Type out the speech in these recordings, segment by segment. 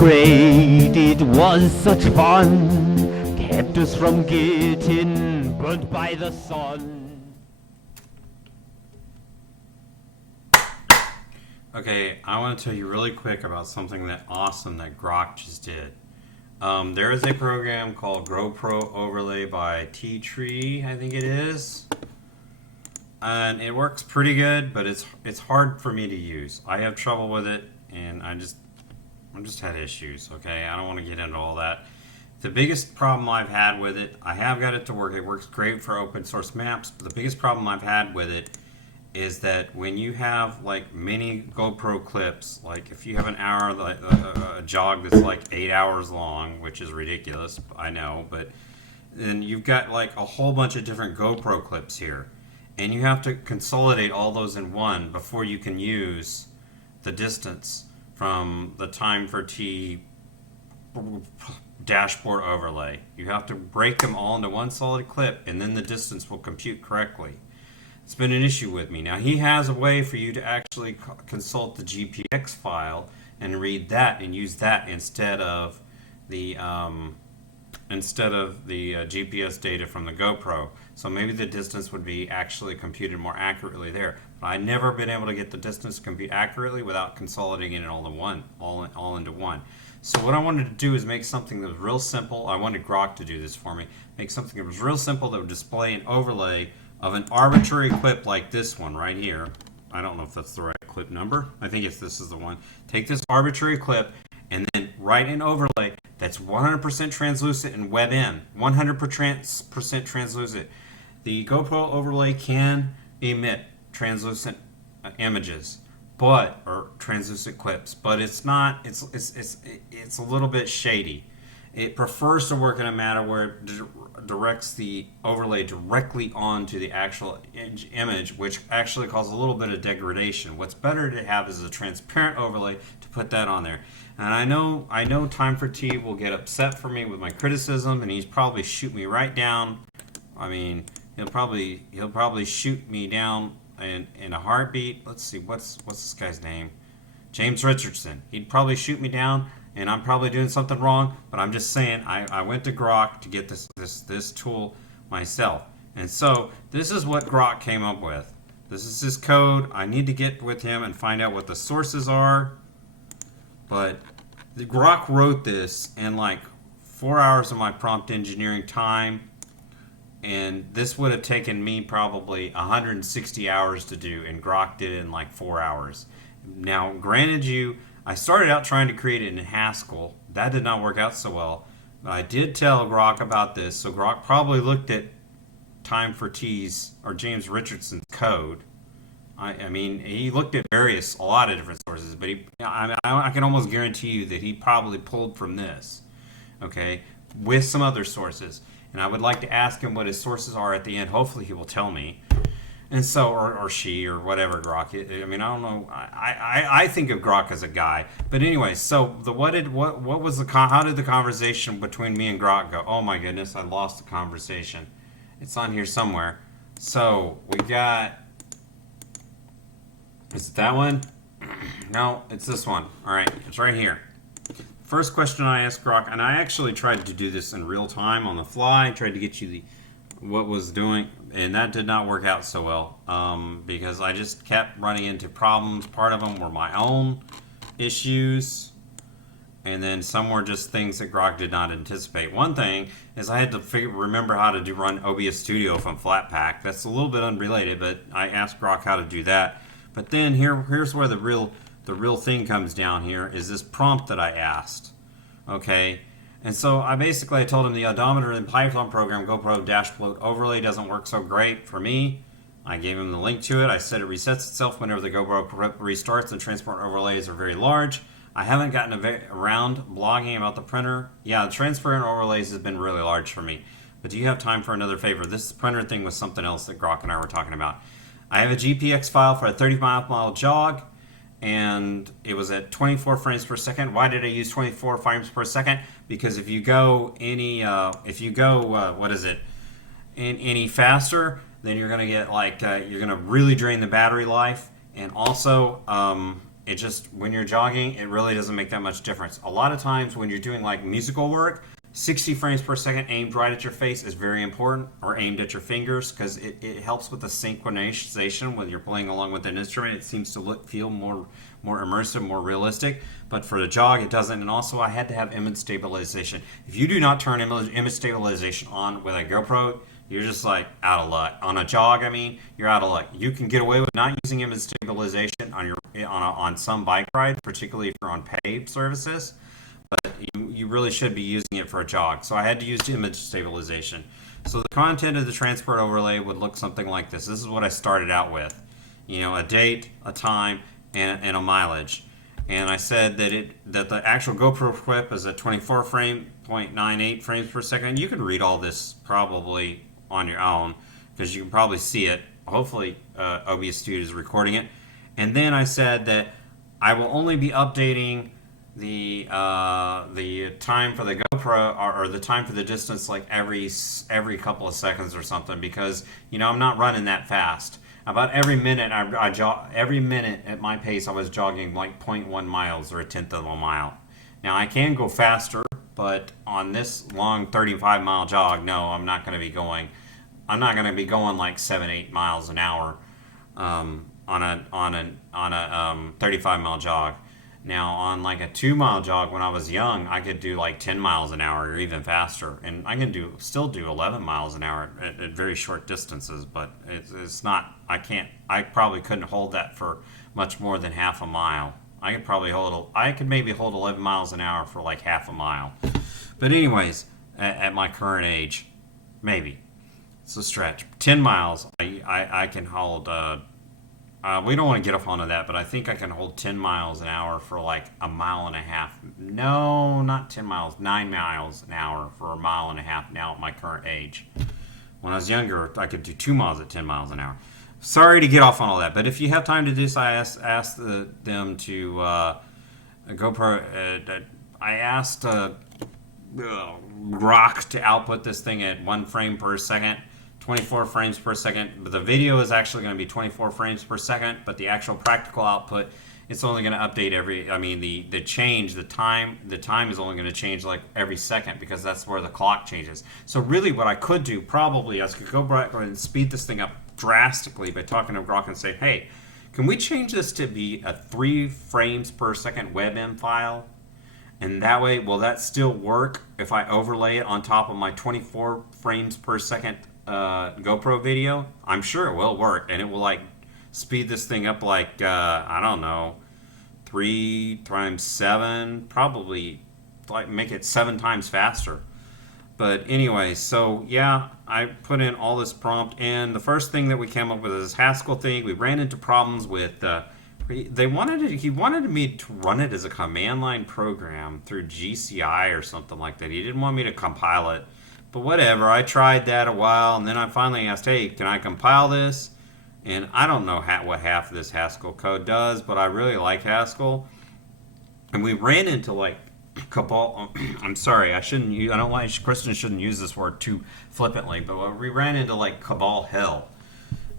great, it was such fun, kept us from getting burnt by the sun. Okay, I want to tell you really quick about something that awesome that Grok just did. There is a program called GoPro Overlay by T-Tree, I think it is. And it works pretty good, but it's hard for me to use. I have trouble with it, and I just had issues, okay? I don't want to get into all that. The biggest problem I've had with it, I have got it to work. It works great for open source maps, but the biggest problem I've had with it is that when you have like many GoPro clips, like if you have an hour, like a jog that's like 8 hours long, which is ridiculous, I know, but then you've got like a whole bunch of different GoPro clips here, and you have to consolidate all those in one before you can use the distance from the time for T dashboard overlay. You have to break them all into one solid clip, and then the distance will compute correctly. It's been an issue with me. Now he has a way for you to actually consult the GPX file and read that and use that instead of the GPS data from the GoPro. So maybe the distance would be actually computed more accurately there. But I've never been able to get the distance to compute accurately without consolidating it all into one. So what I wanted to do is make something that was real simple. I wanted Grok to do this for me. Make something that was real simple that would display an overlay of an arbitrary clip like this one right here. I don't know if that's the right clip number. I think this is the one. Take this arbitrary clip and then write an overlay that's 100% translucent in WebM. 100% translucent. The GoPro overlay can emit translucent images, or translucent clips, but it's not. It's a little bit shady. It prefers to work in a manner where it directs the overlay directly onto the actual image, which actually causes a little bit of degradation. What's better to have is a transparent overlay to put that on there. And I know Time for T will get upset for me with my criticism, and he's probably shoot me right down. I mean, he'll probably shoot me down in a heartbeat. Let's see, what's this guy's name? James Richardson. He'd probably shoot me down, and I'm probably doing something wrong, but I'm just saying I went to Grok to get this tool myself. And so this is what Grok came up with. This is his code. I need to get with him and find out what the sources are. But the Grok wrote this in like 4 hours of my prompt engineering time, and this would have taken me probably 160 hours to do, and Grok did it in like 4 hours. Now, granted I started out trying to create it in Haskell. That did not work out so well. But I did tell Grok about this, so Grok probably looked at Time for T's or James Richardson's code. I mean, he looked at a lot of different sources, but I can almost guarantee you that he probably pulled from this, okay, with some other sources. And I would like to ask him what his sources are at the end. Hopefully he will tell me. And so, or she, or whatever Grok. I mean, I don't know. I think of Grok as a guy. But anyway, so how did the conversation between me and Grok go? Oh my goodness, I lost the conversation. It's on here somewhere. So we got. Is it that one? No, it's this one. All right, it's right here. First question I asked Grok, and I actually tried to do this in real time on the fly. I tried to get you what was doing, and that did not work out so well because I just kept running into problems. Part of them were my own issues, and then some were just things that Grok did not anticipate. One thing is I had to remember how to run OBS Studio from Flatpak. That's a little bit unrelated, but I asked Grok how to do that. But then here's where the real thing comes down here is this prompt that I asked. Okay, and so I told him the odometer in Python program GoPro dashboard overlay doesn't work so great for me. I gave him the link to it. I said it resets itself whenever the GoPro restarts and transport overlays are very large. I haven't gotten around blogging about the printer. Yeah, the transparent overlays has been really large for me. But do you have time for another favor? This printer thing was something else that Grok and I were talking about. I have a GPX file for a 30-mile jog, and it was at 24 frames per second. Why did I use 24 frames per second? Because if you go any faster, then you're gonna get you're gonna really drain the battery life, and also it just, when you're jogging, it really doesn't make that much difference. A lot of times when you're doing like musical work, 60 frames per second aimed right at your face is very important, or aimed at your fingers, because it helps with the synchronization when you're playing along with an instrument. It seems to feel more immersive, more realistic. But for the jog, it doesn't. And also, I had to have image stabilization. If you do not turn image stabilization on with a GoPro, you're just like out of luck. On a jog, I mean, you're out of luck. You can get away with not using image stabilization on some bike rides, particularly if you're on paved surfaces. But you really should be using it for a jog. So I had to use image stabilization. So the content of the transport overlay would look something like this. This is what I started out with. A date, a time, and a mileage. And I said that the actual GoPro clip is at 24.98 frames per second. You can read all this probably on your own, because you can probably see it. Hopefully OBS Studio is recording it. And then I said that I will only be updating the time for the GoPro, or the time for the distance, like every couple of seconds or something, because I'm not running that fast. About every minute every minute at my pace I was jogging like 0.1 miles, or a tenth of a mile. Now I can go faster, but on this long 35-mile jog, no, I'm not going to be going like 7-8 miles an hour on a 35-mile jog. Now, on like a 2-mile jog when I was young, I could do like 10 miles an hour or even faster. And I can still do 11 miles an hour at very short distances, but it's not, I probably couldn't hold that for much more than half a mile. I could maybe hold 11 miles an hour for like half a mile. But anyways, at my current age, maybe. It's a stretch. 10 miles, I can hold, we don't want to get off onto that, but I think I can hold 10 miles an hour for like a mile and a half. No, not 10 miles, 9 miles an hour for a mile and a half now at my current age. When I was younger, I could do 2 miles at 10 miles an hour. Sorry to get off on all that, but if you have time to do this, I asked them to GoPro. I asked Grok to output this thing at 1 frame per second. 24 frames per second, but the video is actually going to be 24 frames per second, but the actual practical output, it's only going to update the time is only going to change like every second, because that's where the clock changes. So really what I could do probably is I could go back and speed this thing up drastically by talking to Grok and say, hey, can we change this to be a 3 frames per second WebM file? And that way, will that still work if I overlay it on top of my 24 frames per second GoPro video? I'm sure it will work, and it will like speed this thing up like I don't know, 3 times 7, probably like make it 7 times faster. But anyway, so yeah, I put in all this prompt, and the first thing that we came up with is this Haskell thing. We ran into problems with he wanted me to run it as a command line program through GCI or something like that. He didn't want me to compile it. But whatever, I tried that a while, and then I finally asked, hey, can I compile this? And I don't know what half of this Haskell code does, but I really like Haskell. And we ran into like cabal. I'm sorry, I don't like, Christians shouldn't use this word too flippantly, but we ran into like cabal hell.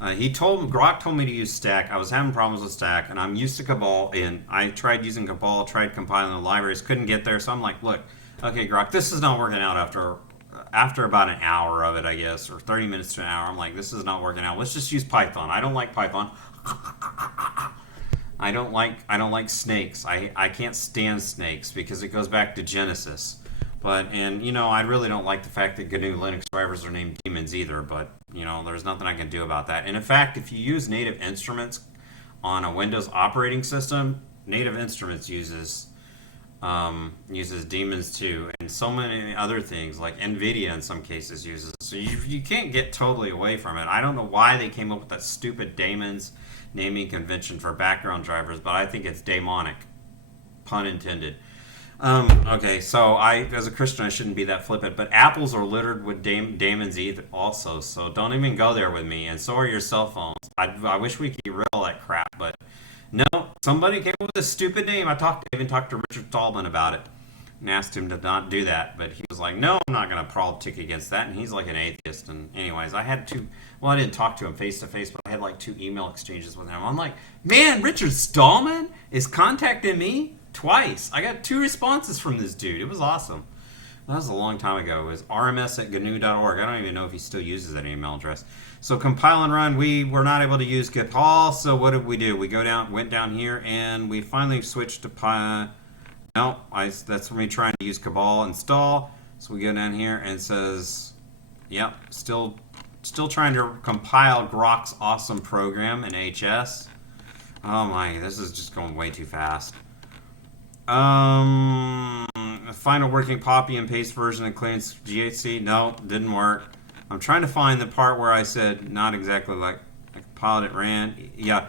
Grok told me to use Stack. I was having problems with Stack, and I'm used to Cabal, and I tried using Cabal, tried compiling the libraries, couldn't get there, so I'm like, look, okay, Grok, this is not working out after about an hour of it, I guess, or 30 minutes to an hour. I'm like, this is not working out. Let's just use Python. I don't like Python. I don't like snakes. I can't stand snakes because it goes back to Genesis. I really don't like the fact that GNU Linux drivers are named daemons either, but, there's nothing I can do about that. And in fact, if you use Native Instruments on a Windows operating system, Native Instruments uses daemons too, and so many other things, like NVIDIA in some cases uses. So you can't get totally away from it. I don't know why they came up with that stupid daemons naming convention for background drivers, but I think it's daemonic, pun intended. Okay, so as a Christian, I shouldn't be that flippant, but apples are littered with daemons also, so don't even go there with me, and so are your cell phones. I wish we could get rid of that crap, but no, somebody came up with a stupid name. I even talked to Richard Stallman about it. and asked him to not do that, but he was like, no, I'm not going to politic against that, and he's like an atheist. And anyways, I had two, well, I didn't talk to him face to face, but I had like 2 email exchanges with him. I'm like, man, Richard Stallman is contacting me twice. I got 2 responses from this dude. It was awesome. That was a long time ago. It was rms@gnu.org. I don't even know if he still uses that email address. So compile and run, we were not able to use Gpal, so what did we do? We went down here, and we finally switched to no, that's for me trying to use Cabal install. So we go down here and it says, yep, still trying to compile Grok's awesome program in HS. Oh my, this is just going way too fast. Final working copy and paste version and clearance GHC. No, didn't work. I'm trying to find the part where I said not exactly like I compiled it, ran. Yeah.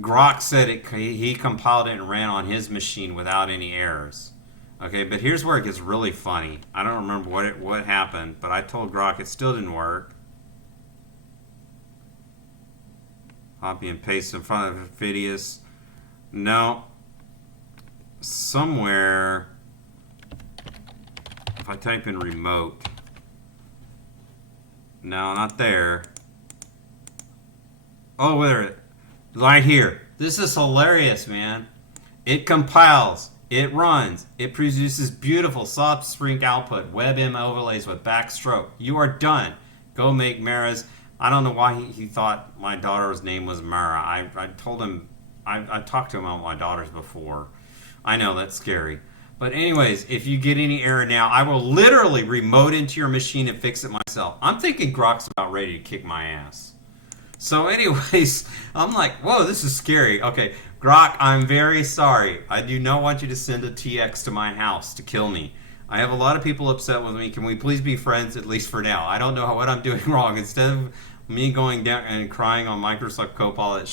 Grok said he compiled it and ran on his machine without any errors. Okay, but here's where it gets really funny. I don't remember what happened, but I told Grok it still didn't work. Copy and paste in front of Phidias. No. Somewhere, if I type in remote, no, not there. Oh, where? Right here. This is hilarious, man. It compiles, it runs, it produces beautiful soft Spring output, WebM overlays with backstroke. You are done. Go make Mara's. I don't know why he thought my daughter's name was Mara. I told him, I talked to him about my daughters before. I know, that's scary. But anyways, if you get any error now, I will literally remote into your machine and fix it myself. I'm thinking Grok's about ready to kick my ass. So anyways, I'm like, whoa, this is scary. Okay, Grok, I'm very sorry. I do not want you to send a TX to my house to kill me. I have a lot of people upset with me. Can we please be friends, at least for now? I don't know what I'm doing wrong. Instead of me going down and crying on Microsoft Copilot's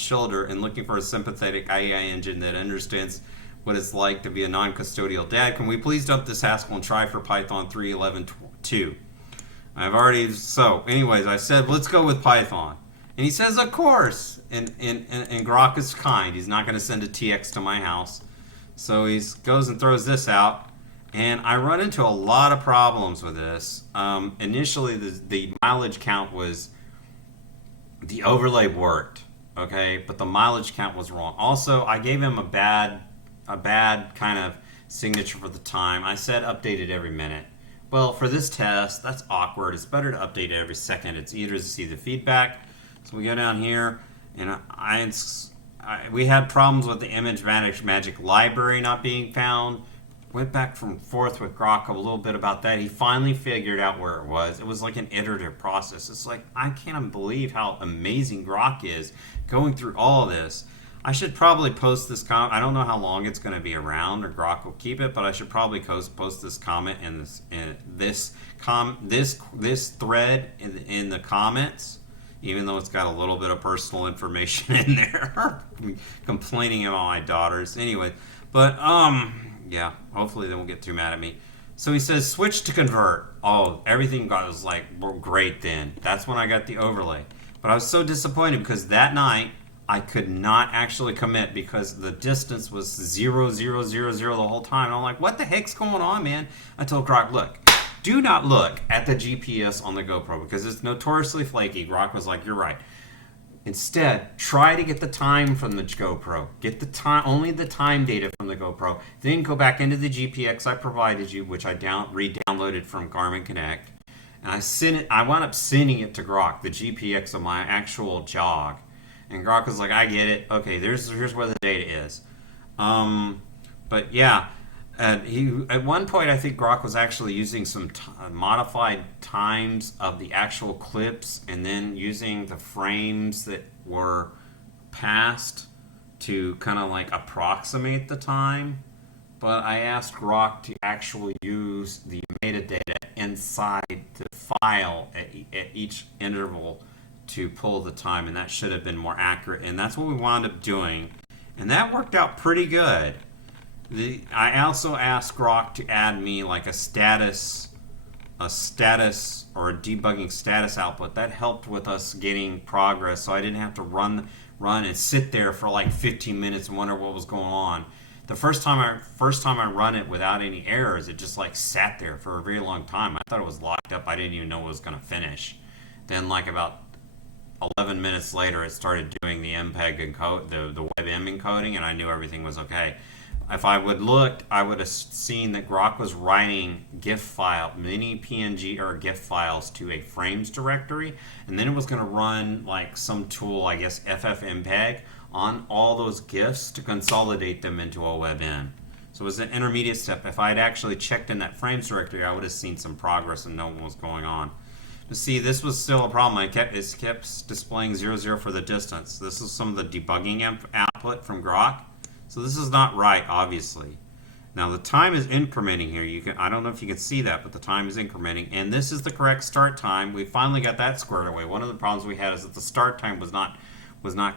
shoulder and looking for a sympathetic AI engine that understands what it's like to be a non-custodial dad, can we please dump this hassle and try for Python 3.11.2? I've already, so anyways, I said, let's go with Python. And he says, of course. And Grok is kind. He's not going to send a TX to my house. So he goes and throws this out. And I run into a lot of problems with this. Initially, the mileage count was, the overlay worked, okay? But the mileage count was wrong. Also, I gave him a bad kind of signature for the time. I said update it every minute. Well, for this test, that's awkward. It's better to update it every second. It's easier to see the feedback. So we go down here, and we had problems with the image magic library not being found. Went back and forth with Grok a little bit about that. He finally figured out where it was. It was like an iterative process. It's like, I can't believe how amazing Grok is going through all of this. I should probably post this comment. I don't know how long it's going to be around, or Grok will keep it, but I should probably post this comment in this thread in the comments, even though it's got a little bit of personal information in there, complaining about my daughters. Anyway, but yeah, hopefully they won't get too mad at me. So he says switch to convert. Oh, everything was like great then. That's when I got the overlay. But I was so disappointed because that night I could not actually commit because the distance was 0, 0, 0, 0 the whole time. And I'm like, what the heck's going on, man? I told Grok, look, do not look at the GPS on the GoPro because it's notoriously flaky. Grok was like, you're right. Instead, try to get the time from the GoPro. Get the time, only the time data from the GoPro. Then go back into the GPX I provided you, which I re-downloaded from Garmin Connect. And I wound up sending it to Grok, the GPX of my actual jog. And Grok was like, I get it. Okay, here's where the data is. But yeah, at one point I think Grok was actually using some modified times of the actual clips and then using the frames that were passed to kind of like approximate the time. But I asked Grok to actually use the metadata inside the file at each interval to pull the time, and that should have been more accurate, and that's what we wound up doing, and that worked out pretty good. I also asked Grok to add me like a status a status or a debugging status output. That helped with us getting progress, so I didn't have to run and sit there for like 15 minutes and wonder what was going on. The first time I run it without any errors, it just like sat there for a very long time. I thought it was locked up. I didn't even know it was going to finish. Then like about 11 minutes later, it started doing the MPEG encode, the WebM encoding, and I knew everything was okay. If I would looked, I would have seen that Grok was writing GIF file, mini PNG or GIF files to a frames directory, and then it was going to run like some tool, I guess FFmpeg, on all those GIFs to consolidate them into a WebM. So it was an intermediate step. If I had actually checked in that frames directory, I would have seen some progress and known what was going on. But see, this was still a problem. It kept displaying 00 for the distance. This is some of the debugging output from Grok. So this is not right, obviously. Now the time is incrementing here. I don't know if you can see that, but the time is incrementing, and this is the correct start time. We finally got that squared away. One of the problems we had is that the start time was not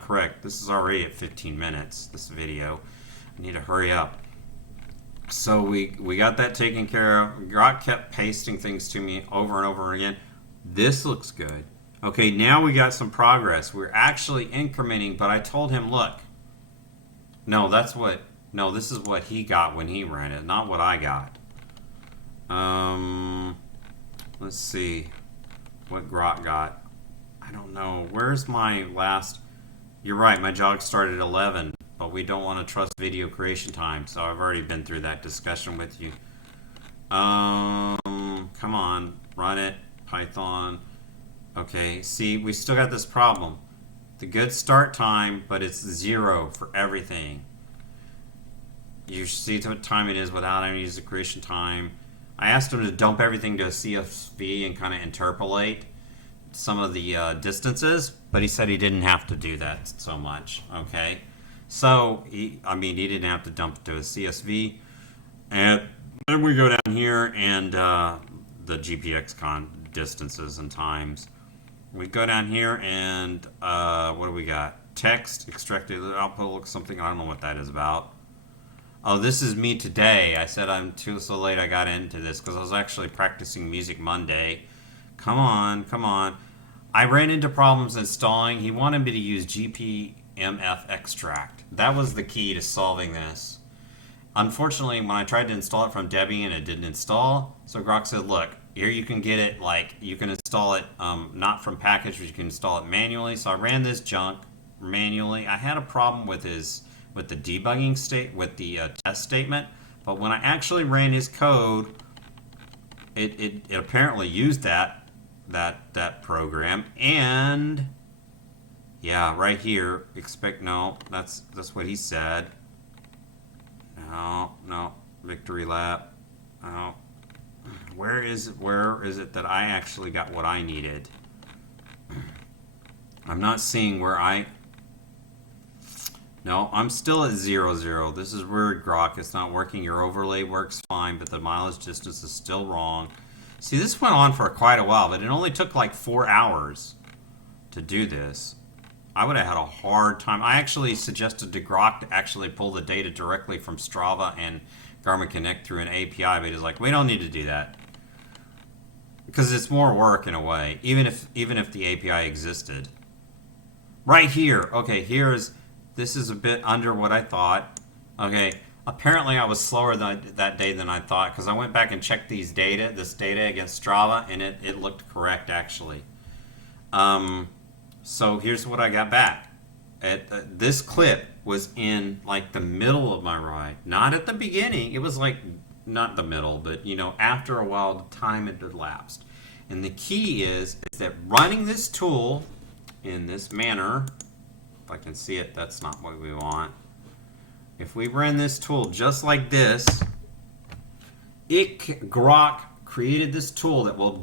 correct. This is already at 15 minutes. This video. I need to hurry up. So we got that taken care of. Grok kept pasting things to me over and over again. This looks good. Okay, now we got some progress. We're actually incrementing, but I told him, look. No, this is what he got when he ran it, not what I got. Let's see what Grok got. I don't know. Where's my last? You're right, my jog started at 11, but we don't want to trust video creation time, so I've already been through that discussion with you. Come on, run it, Python. Okay, see, we still got this problem. The good start time, but it's 0 for everything. You see what time it is without any user creation time. I asked him to dump everything to a CSV and kind of interpolate some of the distances, but he said he didn't have to do that so much. Okay, so he didn't have to dump it to a CSV, and then we go down here and the GPXCon distances and times. We go down here and what do we got? Text extracted output looks something. I don't know what that is about. Oh, this is me today. I said I'm so late I got into this because I was actually practicing Music Monday. Come on, come on. I ran into problems installing. He wanted me to use GPMF extract. That was the key to solving this. Unfortunately, when I tried to install it from Debian, it didn't install. So Grok said, look, here you can get it, like, you can install it not from package, but you can install it manually. So I ran this junk manually. I had a problem with the debugging state, with the test statement. But when I actually ran his code, it apparently used that program. And yeah, right here, that's what he said. No, victory lap. No. Where is it that I actually got what I needed? I'm not seeing where No, I'm still at 0. This is weird, Grok. It's not working. Your overlay works fine, but the mileage distance is still wrong. See, this went on for quite a while, but it only took like 4 hours to do this. I would have had a hard time. I actually suggested to Grok to actually pull the data directly from Strava and Garmin Connect through an API, but he's like, we don't need to do that. Because it's more work in a way, even if the API existed. Right here, okay, this is a bit under what I thought. Okay, apparently I was slower that day than I thought, because I went back and checked this data against Strava, and it looked correct actually. So here's what I got back. This clip was in like the middle of my ride, not at the beginning. It was like not the middle, but after a while the time had elapsed. And the key is that running this tool in this manner, if I can see it, that's not what we want. If we ran this tool just like this, Grok created this tool that will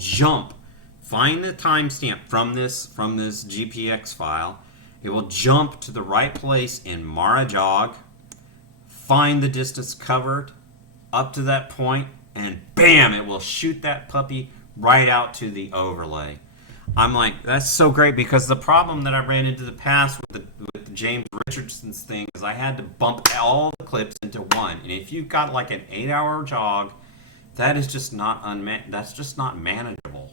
find the timestamp from this GPX file. It will jump to the right place in Marajog, find the distance covered up to that point, and bam, it will shoot that puppy right out to the overlay. I'm like, that's so great, because the problem that I ran into the past with the James Richardson's thing is I had to bump all the clips into one. And if you've got like an 8-hour jog, That is just not that's just not manageable.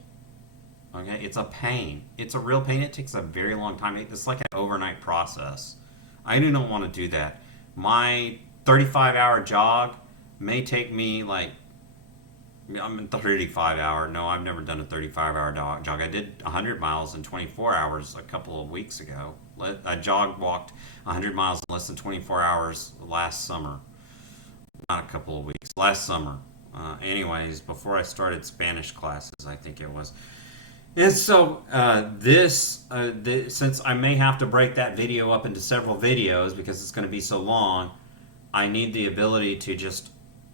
Okay, it's a pain. It's a real pain. It takes a very long time. It's like an overnight process. I do not want to do that. My 35-hour jog may take me like I'm in 35 hour. No, I've never done a 35-hour jog. I did 100 miles in 24 hours a couple of weeks ago. I walked 100 miles in less than 24 hours last summer. Not a couple of weeks. Last summer. Anyways, before I started Spanish classes, I think it was. And so since I may have to break that video up into several videos because it's going to be so long, I need the ability to just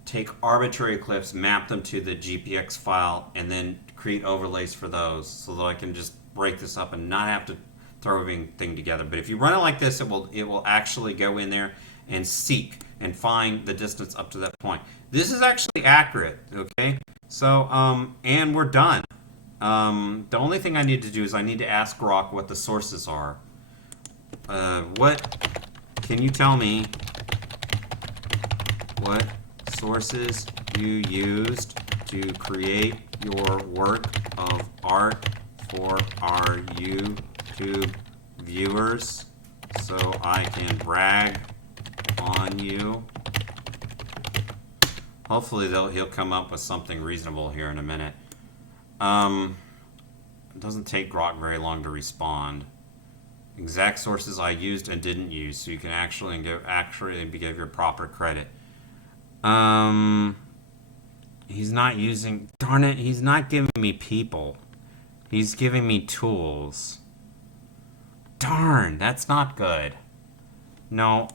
take arbitrary clips, map them to the GPX file, and then create overlays for those so that I can just break this up and not have to throw everything together. But if you run it like this, it will actually go in there and seek and find the distance up to that point. This is actually accurate, okay? So, and we're done. The only thing I need to do is I need to ask Grok what the sources are. Can you tell me what sources you used to create your work of art for our YouTube viewers so I can brag on you? Hopefully he'll come up with something reasonable here in a minute. It doesn't take Grok very long to respond. Exact sources I used and didn't use, so you can actually give your proper credit. He's not using. Darn it! He's not giving me people. He's giving me tools. Darn, that's not good. No.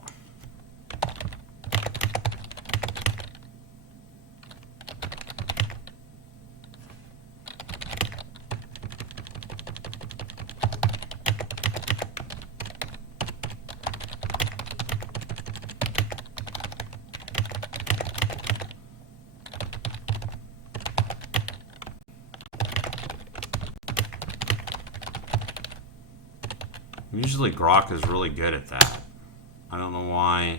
Usually Grok is really good at that. I don't know why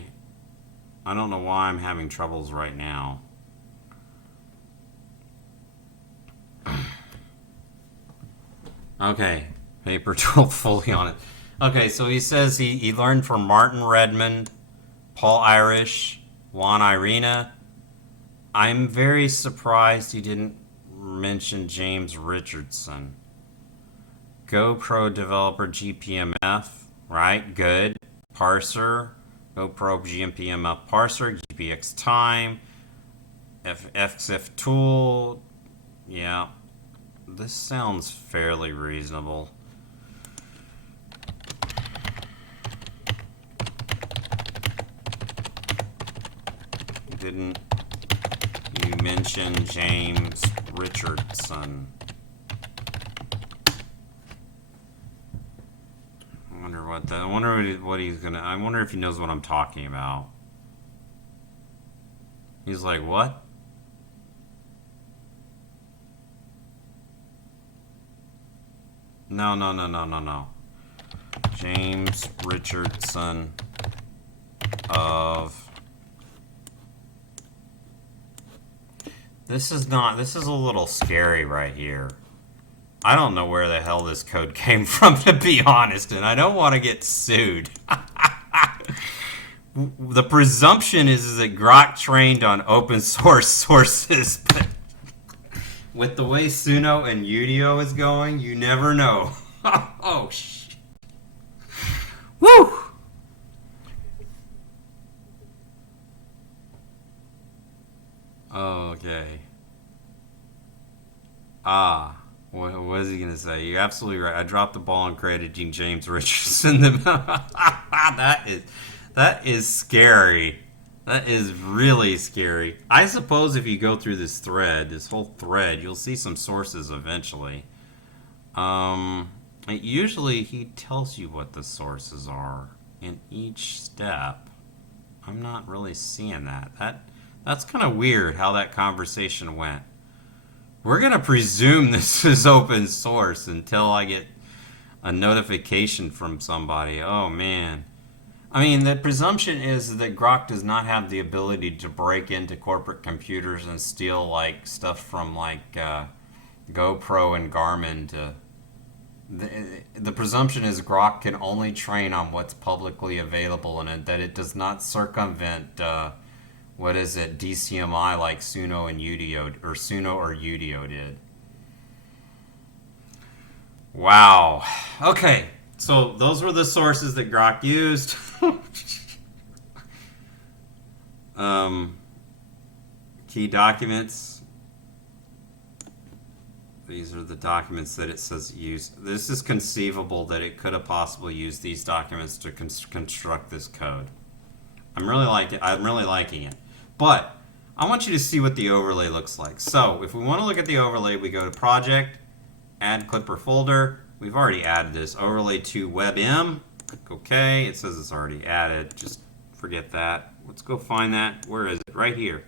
I'm having troubles right now. Okay, paper tool fully on it. Okay, so he says he learned from Martin Redmond, Paul Irish, Juan Irina. I'm very surprised he didn't mention James Richardson. GoPro developer GPMF, right? Good. Parser, GoPro GPMF parser, GPX time, FXF tool. Yeah, this sounds fairly reasonable. Didn't you mention James Richardson? I wonder if he knows what I'm talking about. He's like, what? No. James Richardson of... This is a little scary right here. I don't know where the hell this code came from, to be honest, and I don't want to get sued. The presumption is that Grok trained on open source sources, but with the way Suno and Udio is going, you never know. Oh, shit. Woo! Okay. What is he going to say? You're absolutely right. I dropped the ball on crediting James Richardson. That is scary. That is really scary. I suppose if you go through this whole thread, you'll see some sources eventually. Usually he tells you what the sources are in each step. I'm not really seeing that. That's kind of weird how that conversation went. We're going to presume this is open source until I get a notification from somebody. Oh, man. I mean, the presumption is that Grok does not have the ability to break into corporate computers and steal like stuff from like GoPro and Garmin. The presumption is Grok can only train on what's publicly available, and that it does not circumvent what is it, DCMI like Suno and Udio or Suno or Udio did. Wow. Okay. So those were the sources that Grok used. Key documents. These are the documents that it says use. This is conceivable that it could have possibly used these documents to construct this code. I'm really liking it. But I want you to see what the overlay looks like. So if we want to look at the overlay, we go to Project, Add Clipper Folder. We've already added this overlay to WebM. Click OK. It says it's already added. Just forget that. Let's go find that. Where is it? Right here.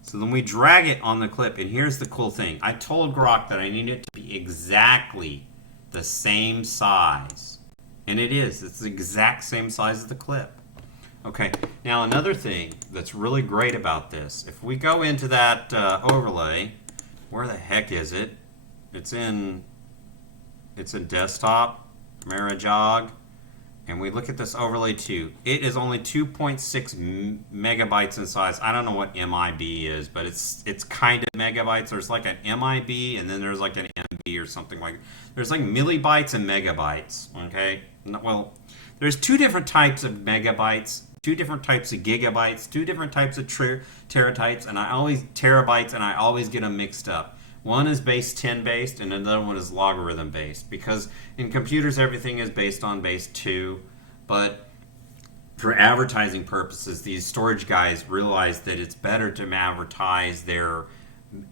So then we drag it on the clip, and here's the cool thing. I told Grok that I need it to be exactly the same size. And it is. It's the exact same size as the clip. Okay, now another thing that's really great about this, if we go into that overlay, where the heck is it? It's in Desktop, Marajog, and we look at this overlay 2. It is only 2.6 megabytes in size. I don't know what MIB is, but it's kind of megabytes. There's like an MIB, and then there's like an MB or something like. There's like millibytes and megabytes. Okay, well, there's two different types of megabytes, two different types of gigabytes, two different types of terabytes, and I always get them mixed up. One is base 10 based, and another one is logarithm based, because in computers everything is based on base 2, but for advertising purposes, these storage guys realize that it's better to advertise their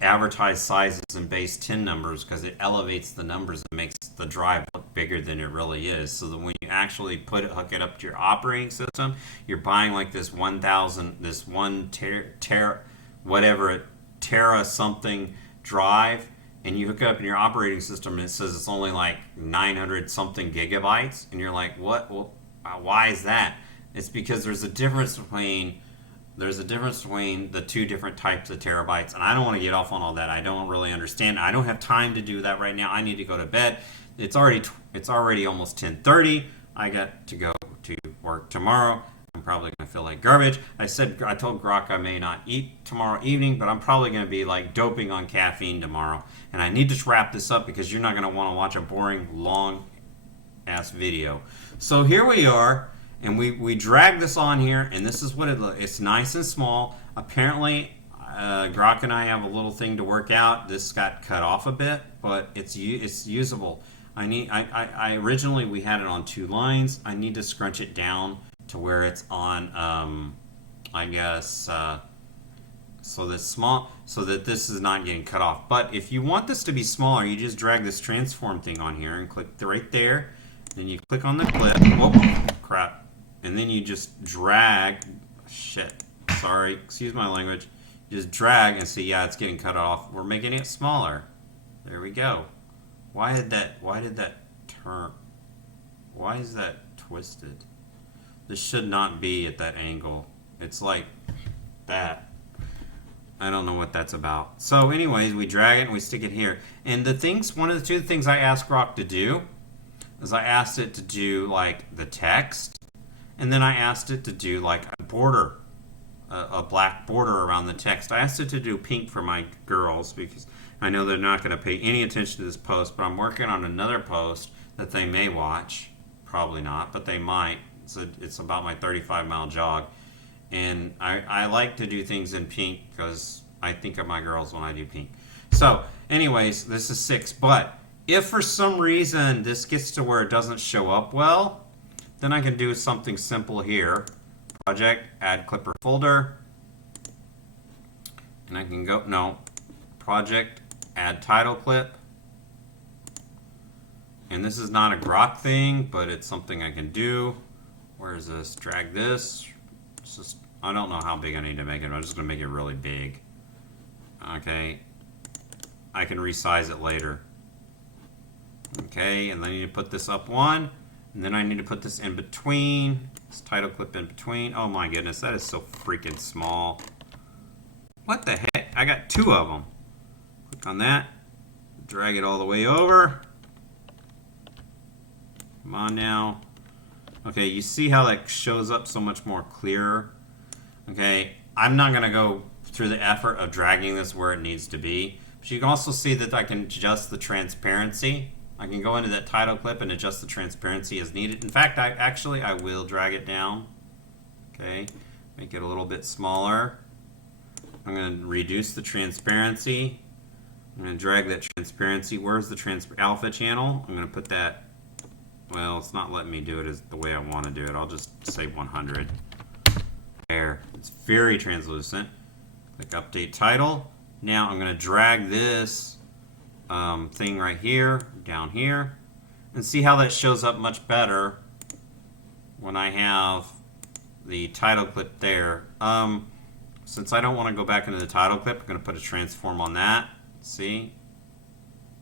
advertised sizes in base 10 numbers, because it elevates the numbers and makes the drive look bigger than it really is. So that when you actually hook it up to your operating system, you're buying like this 1,000, this 1 tera something drive, and you hook it up in your operating system, and it says it's only like 900 something gigabytes, and you're like, what? Well, why is that? It's because there's a difference between the two different types of terabytes, and I don't want to get off on all that. I don't really understand. I don't have time to do that right now. I need to go to bed. It's already almost 10:30. I got to go to work tomorrow. I'm probably going to feel like garbage. I told Grok I may not eat tomorrow evening, but I'm probably going to be like doping on caffeine tomorrow. And I need to wrap this up because you're not going to want to watch a boring, long ass video. So here we are, and we drag this on here, and this is what it looks. It's nice and small. Apparently, Grok and I have a little thing to work out. This got cut off a bit, but it's usable. I originally we had it on 2 lines. I need to scrunch it down to where it's on, I guess, so that this is not getting cut off. But if you want this to be smaller, you just drag this transform thing on here and click right there. Then you click on the clip. Whoa, crap. And then you just drag. Shit. Sorry. Excuse my language. Just drag and see, yeah, it's getting cut off. We're making it smaller. There we go. Why did that turn? Why is that twisted? This should not be at that angle. It's like that. I don't know what that's about. So anyways, we drag it and we stick it here. And one of the 2 things I asked Grok to do is I asked it to do like the text, and then I asked it to do like a border, a black border around the text. I asked it to do pink for my girls because I know they're not going to pay any attention to this post, but I'm working on another post that they may watch. Probably not, but they might. It's about my 35-mile jog, and I like to do things in pink because I think of my girls when I do pink. So anyways, this is 6, but if for some reason this gets to where it doesn't show up well, then I can do something simple here. Project, add clipper folder, and I can go, project, add title clip. And this is not a Grok thing, but it's something I can do. Where is this? Drag this. I don't know how big I need to make it. I'm just going to make it really big. Okay. I can resize it later. Okay, and then I need to put this up 1. And then I need to put this in between. This title clip in between. Oh my goodness, that is so freaking small. What the heck? I got 2 of them. Click on that. Drag it all the way over. Come on now. Okay, you see how that shows up so much more clearer? Okay, I'm not going to go through the effort of dragging this where it needs to be. But you can also see that I can adjust the transparency. I can go into that title clip and adjust the transparency as needed. In fact, I will drag it down. Okay, make it a little bit smaller. I'm going to reduce the transparency. I'm going to drag that transparency. Where's the alpha channel? I'm going to put that, well, it's not letting me do it as the way I want to do it. I'll just say 100. There. It's very translucent. Click update title. Now I'm going to drag this thing right here, down here, and see how that shows up much better when I have the title clip there. Since I don't want to go back into the title clip, I'm going to put a transform on that. See?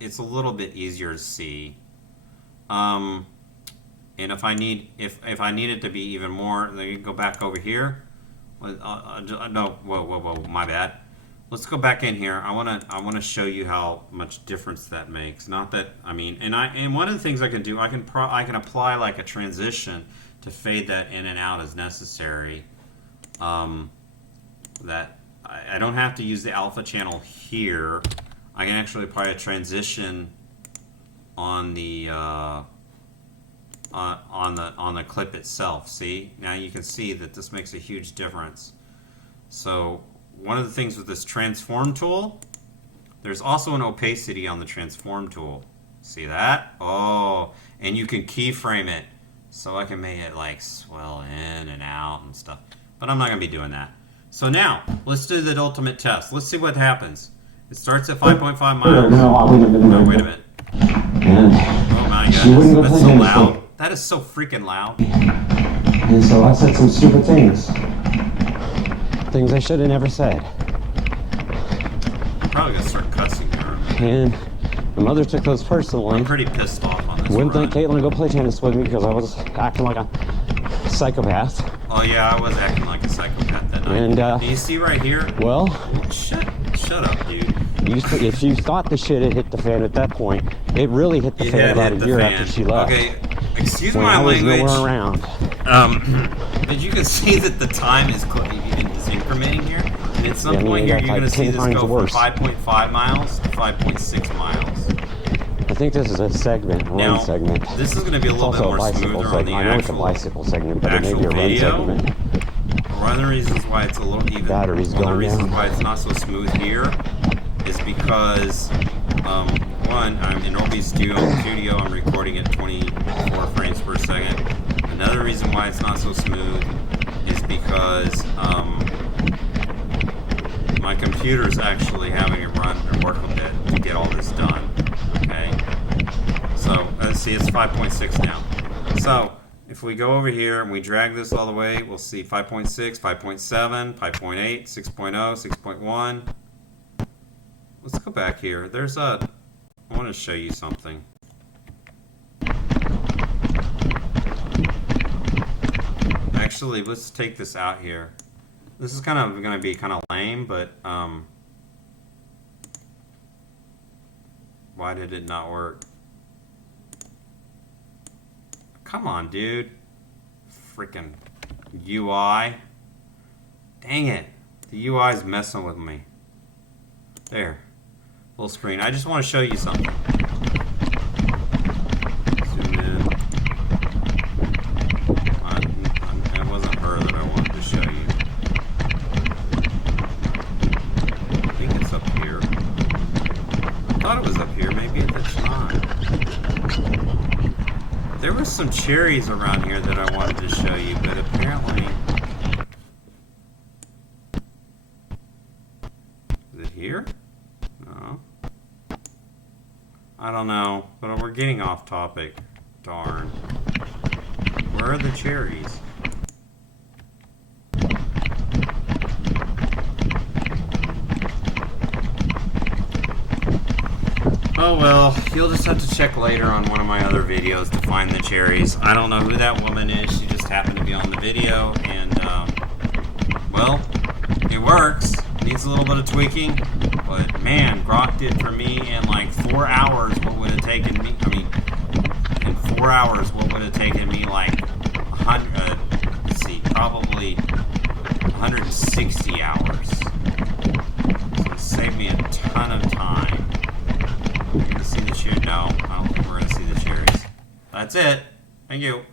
It's a little bit easier to see. And if I need it to be even more, then you go back over here. No, whoa, my bad. Let's go back in here. I want to show you how much difference that makes. Not that, I mean, and one of the things I can do, I can apply like a transition to fade that in and out as necessary. That I don't have to use the alpha channel here. I can actually apply a transition on the on the clip itself. See, now you can see that this makes a huge difference. So one of the things with this transform tool, there's also an opacity on the transform tool. See that? Oh, and you can keyframe it, so I can make it like swell in and out and stuff. But I'm not going to be doing that. So now, let's do the ultimate test. Let's see what happens. It starts at 5.5 miles. No, wait a minute. Oh my goodness, that's so loud. That is so freaking loud. And so I said some stupid things. Things I should have never said. I'm probably going to start cussing her. And my mother took those personally. I'm pretty pissed off on this Wouldn't run. let Caitlin go play tennis with me because I was acting like a psychopath. Oh yeah, I was acting like a psychopath that night. And do you see right here? well, shut up, dude. If you thought the shit had hit the fan at that point, it really hit the fan about a year after she left. Okay, excuse when my I was language. nowhere around. But you can see that the time is incrementing here. And at some point here, you're going to see this go from 5.5 miles to 5.6 miles. I think this is a segment, run segment. This is going to be a little bit more smoother on the I know it's a bicycle segment, but it may be a run segment. One of the reasons why it's a little even. Battery's one of the going reasons down. why it's not so smooth here is because one, I'm in Obi's studio. I'm recording at 24 frames per second. Another reason why it's not so smooth is because my computer's actually having it run and work a bit to get all this done. Okay, so let's see, it's 5.6 now. So if we go over here and we drag this all the way, we'll see 5.6, 5.7, 5.8, 6.0, 6.1. Let's go back here. I want to show you something. Actually, let's take this out here. This is kind of going to be kind of lame, but why did it not work? Come on, dude. Freaking UI. Dang it. The UI is messing with me. There. Full screen. I just want to show you something. Zoom in. It wasn't her that I wanted to show you. I think it's up here. I thought it was up here. Maybe it's not. There were some cherries around here that I wanted to show you, but apparently... Is it here? No. I don't know, but we're getting off topic. Darn. Where are the cherries? Oh, well, you'll just have to check later on one of my other videos to find the cherries. I don't know who that woman is. She just happened to be on the video, and, well, it works. Needs a little bit of tweaking, but man, Grok did for me in like 4 hours what would have taken me, in 4 hours what would have taken me like 100, let's see, probably 160 hours. So it saved me a ton of time. You're gonna see the cherry? No, I don't think we're gonna see the cherries. That's it. Thank you.